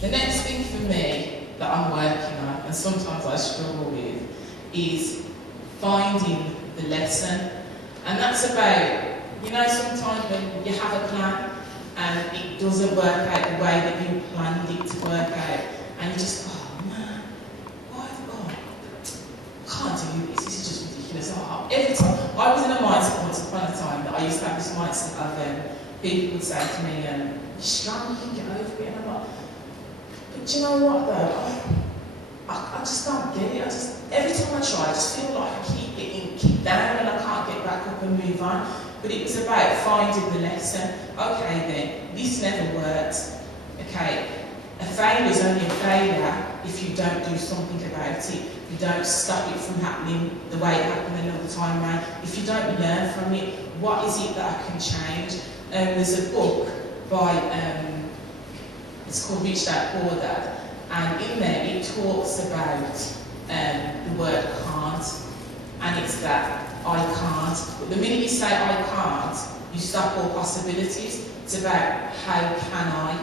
The next thing for me that I'm working on, and sometimes I struggle with, is finding the lesson. And that's about, you know, sometimes when you have a plan and it doesn't work out the way that you planned it to work out, and you just, oh man, why, oh, I can't do this, this is just ridiculous. Every time, I was in a mindset once upon a time that I used to have this mindset of people would say to me, you're strong, you can get over it, and I'm like, but do you know what though? I just don't get it. Every time I try, I just feel like I keep getting kicked down and I can't get back up and move on. But it was about finding the lesson. Okay then, this never worked. Okay, a failure is only a failure if you don't do something about it. You don't stop it from happening the way it happened another time around. If you don't learn from it, what is it that I can change? There's a book by, it's called Rich Dad Poor Dad. And in there, it talks about the word can't, and it's that I can't. But the minute you say I can't, you stop all possibilities. It's about how can I,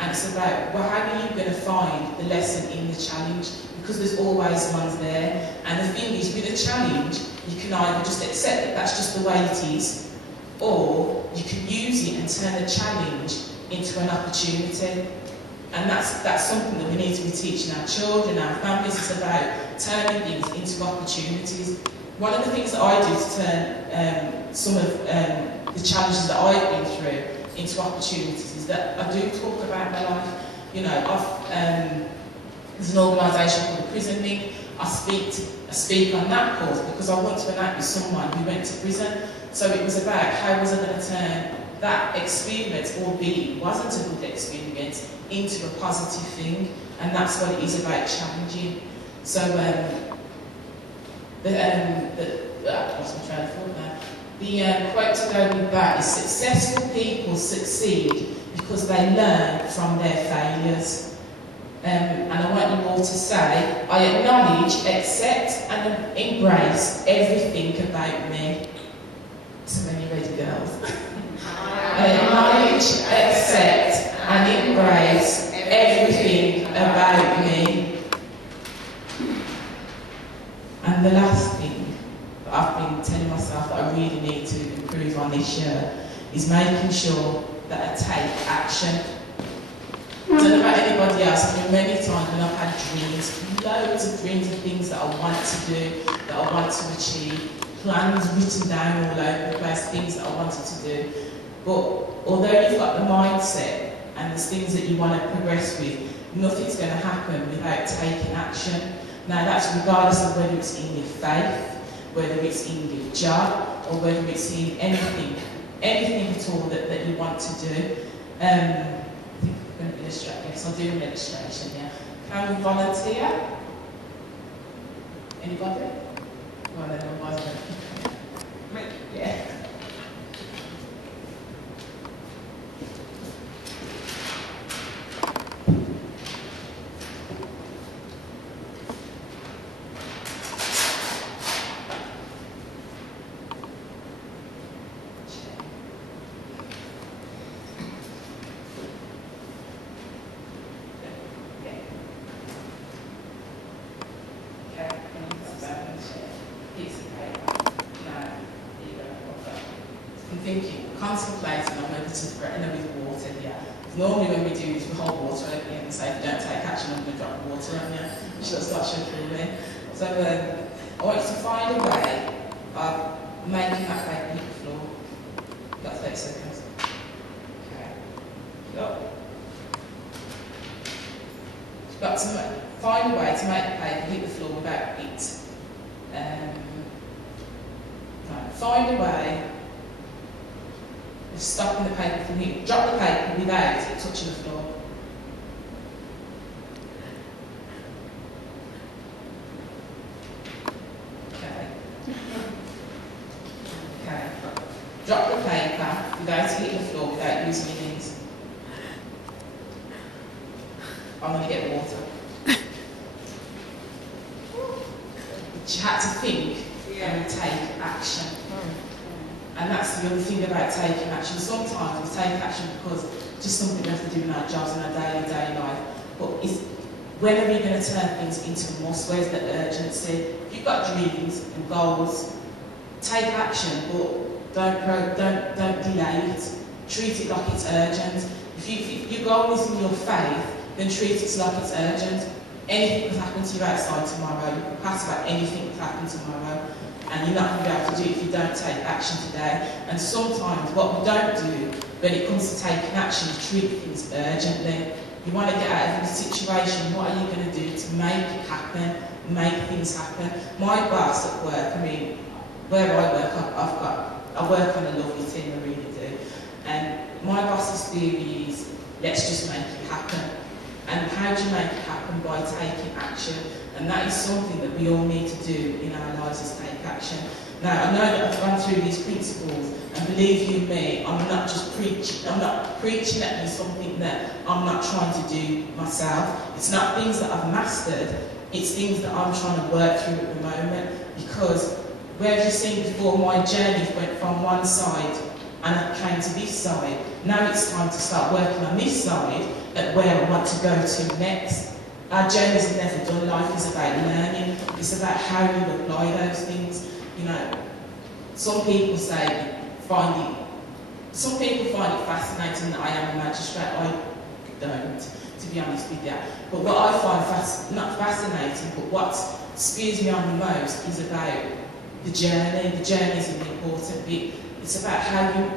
and it's about, well, how are you going to find the lesson in the challenge? Because there's always ones there. And the thing is, with a challenge, you can either just accept that that's just the way it is, or you can use it and turn the challenge into an opportunity. And that's something that we need to be teaching our children, our families. It's about turning things into opportunities. One of the things that I do to turn some of the challenges that I've been through into opportunities is that I do talk about my life. You know, there's an organisation called the Prison Link. I speak on that course because I want to enact with someone who went to prison. So it was about how was I going to turn that experience, albeit it wasn't a good experience, into a positive thing, and that's what it is about challenging. So, I lost my train of thought now. The quote to go with that is, successful people succeed because they learn from their failures. And I want you all to say, I acknowledge, accept and embrace everything about me. So many ready girls. I acknowledge, accept and embrace everything about me. And the last thing that I've been telling myself that I really need to improve on this year is making sure that I take action. I don't know about anybody else, I mean, many times when I've had dreams, loads of dreams of things that I want to do, that I want to achieve, plans written down all over the place, things that I wanted to do. But although you've got the mindset and there's things that you want to progress with, nothing's going to happen without taking action. Now that's regardless of whether it's in your faith, whether it's in your job, or whether it's in anything at all that you want to do. I think I'm going to illustrate, yes, I'll do an illustration here. Can we volunteer? Anybody? Well, then otherwise I'm going to yeah. Contemplating on whether to threaten her with water here. Normally when we do this, we hold water open and say, if you don't take action, I'm going to drop water on you. She'll start shaking me. So I want you to find a way of making that paper hit the floor. You've got 30 seconds. Okay. Go. You've got to find a way to make the paper hit the floor without it. Find a way of stopping the paper from hitting. Drop the paper without it touching the floor. Okay. Okay. Drop the paper without it hitting the floor, without using your knees. I'm going to get water. But you had to think and take action. And that's the other thing about taking action. Sometimes we take action because it's just something we have to do in our jobs and our daily life. but it's when are we going to turn things into a must? Where's the urgency? If you've got dreams and goals, take action, but don't delay it. Treat it like it's urgent. If your goal is in your faith, then treat it like it's urgent. Anything could happen to you outside tomorrow. You can pass about anything could happen tomorrow, and you're not going to be able to do it if you don't take action today. And sometimes what we don't do when it comes to taking action is treat things urgently. You want to get out of a situation, what are you going to do to make it happen, make things happen? My boss at work, I mean, where I work, I work on a lovely team, I really do. And my boss's theory is, let's just make it happen. And how do you make it happen? By taking action. And that is something that we all need to do in our lives, is take action. Now, I know that I've gone through these principles, and believe you me, I'm not just preaching. I'm not preaching at you something that I'm not trying to do myself. It's not things that I've mastered, it's things that I'm trying to work through at the moment. Because where have you seen before, my journey went from one side and I came to this side. Now it's time to start working on this side at where I want to go to next. Our journeys are never done. Life is about learning. It's about how you apply those things. You know, some people find it fascinating that I am a magistrate. I don't, to be honest with you. But what I find not fascinating, but what spurs me on the most is about the journey. The journey is an important bit. It's about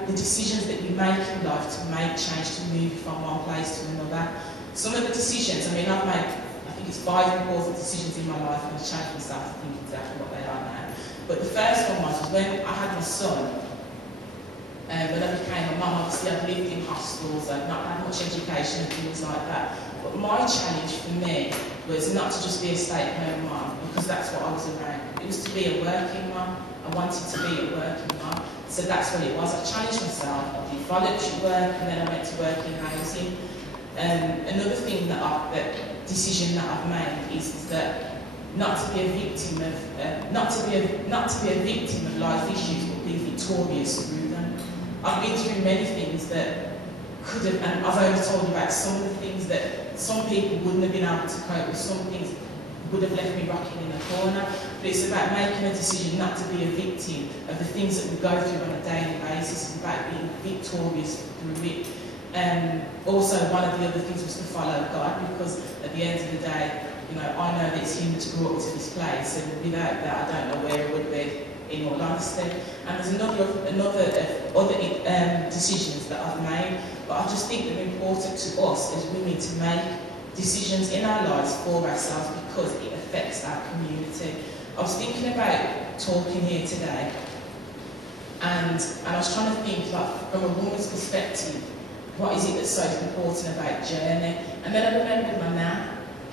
the decisions that you make in life to make change, to move from one place to another. Some of the decisions, I mean, I've made, I think it's 5 important decisions in my life, and I've changed myself to think exactly what they are now. But the first one was when I had my son. When I became a mum, obviously I've lived in hostels, I've not had much education and things like that. But my challenge for me was not to just be a stay-at-home mum, because that's what I was around. It was to be a working mum. I wanted to be a working mum. So that's what it was. I challenged myself. I did voluntary work, and then I went to work in housing. Another thing decision that I've made is that not to be a victim of life issues, but be victorious through them. I've been through many things that could have, and I've only told you about some of the things that some people wouldn't have been able to cope with. Some things would have left me rocking in a corner. But it's about making a decision not to be a victim of the things that we go through on a daily basis. It's about being victorious through it. Also, one of the other things was to follow God, because at the end of the day, you know, I know that it's Him that's brought me to this place, and without that, I don't know where I would be, in all honesty. And there's other decisions that I've made, but I just think they're important to us as women to make decisions in our lives for ourselves, because it affects our community. I was thinking about talking here today, and I was trying to think, like, from a woman's perspective, what is it that's so important about journey? And then I remembered my nan.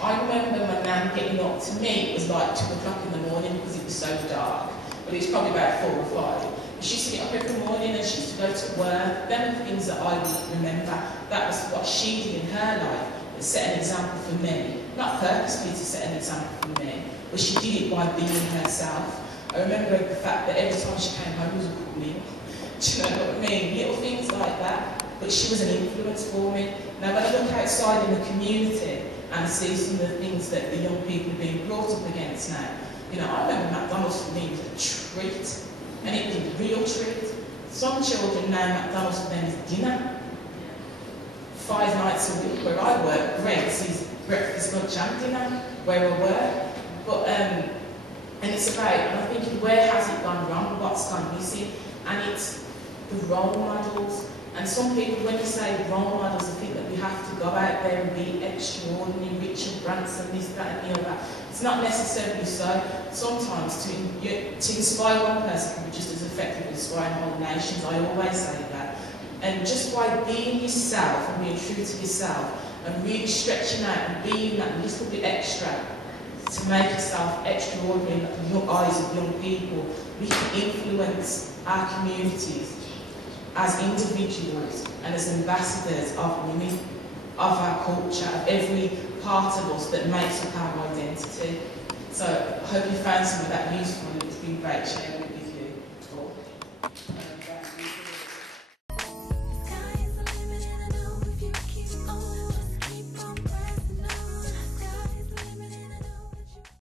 I remember my nan getting up. To me, it was like 2 o'clock in the morning because it was so dark, but it was probably about 4 or 5. She used to get up every morning and she used to go to work. Them are the things that I would remember. That was what she did in her life, that set an example for me. Not purposely to set an example for me, but she did it by being herself. I remember the fact that every time she came home, it was a good meal. Do you know what I mean? Little things like that. But she was an influence for me. Now, when I look outside in the community and see some of the things that the young people are being brought up against now, you know, I remember McDonald's for me was a treat, and it was a real treat. Some children now, McDonald's for them is dinner. 5 nights a week where I work, breakfast, lunch and dinner, where I work. But, and it's about, and I'm thinking, where has it gone wrong? What's gone missing? And it's the role models. And some people, when you say role models, they think that we have to go out there and be extraordinary, Richard Branson, this, that, and the other. It's not necessarily so. Sometimes to inspire one person can be just as effective as inspiring whole nations. I always say that. And just by being yourself and being true to yourself and really stretching out and being that little bit extra to make yourself extraordinary in the eyes of young people, we can influence our communities as individuals and as ambassadors of women, of our culture, of every part of us that makes up our identity. So I hope you found some of that useful, and it's been great sharing.